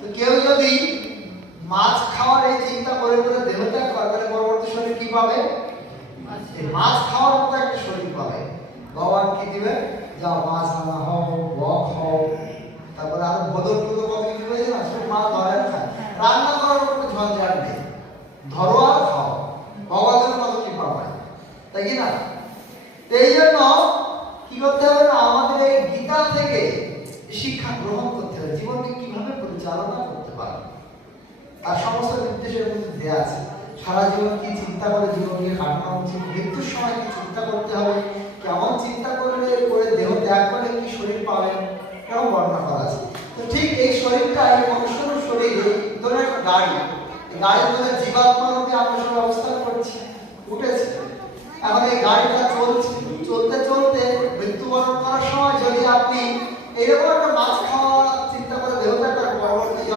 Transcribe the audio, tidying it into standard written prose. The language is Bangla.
তো কেউ যদি মাছ খাওয়ার এই চিন্তা করে করে দেহত্যাগ করে, তাহলে পরবর্তী শরীর কি পাবে? মাছ খাওয়ার মতো একটা শরীর পাবে। ভগবান কি দিবে? যাও মাছ রান্না হও, বক হও, তারপরে আরো বদল টুদো কত কিছু হয়েছে না, সব মাছ ধরে খায়। রান্না করার কোনো ঝঞ্ঝাট নেই, ধরো আর খাও, ভগবানের মতো কি পাবে, তাই কি না? এই জন্য কি করতে হবে না, আমাদের এই গীতা থেকে শিক্ষা গ্রহণ করতে হবে, জীবনকে কিভাবে পরিচালনা করতে পারবে তার সমস্ত নির্দেশের মধ্যে দেওয়া আছে। সারা জীবন কি চিন্তা করে জীবনকে কাটানো উচিত, মৃত্যুর সময় কি চিন্তা করতে হবে, কেমন চিন্তা করলে করে দেহ ত্যাগ করলে কি শরীর পাবেন, এরকম বর্ণনা করা আছে। তো ঠিক এই শরীরটা, এই মনুষ্যর শরীর ধরে একটা গাড়ি, এই গাড়ির মধ্যে জীবাত্মা রূপে আমরা সব অবস্থান করছি, উঠেছি। এখন এই গাড়িটা চলছে, চলতে চলতে মৃত্যুবরণ করার সময় যদি আপনি এইরকম একটা মাছ খাওয়া চিন্তা করে দেহ ত্যাগ করেন, পরবর্তী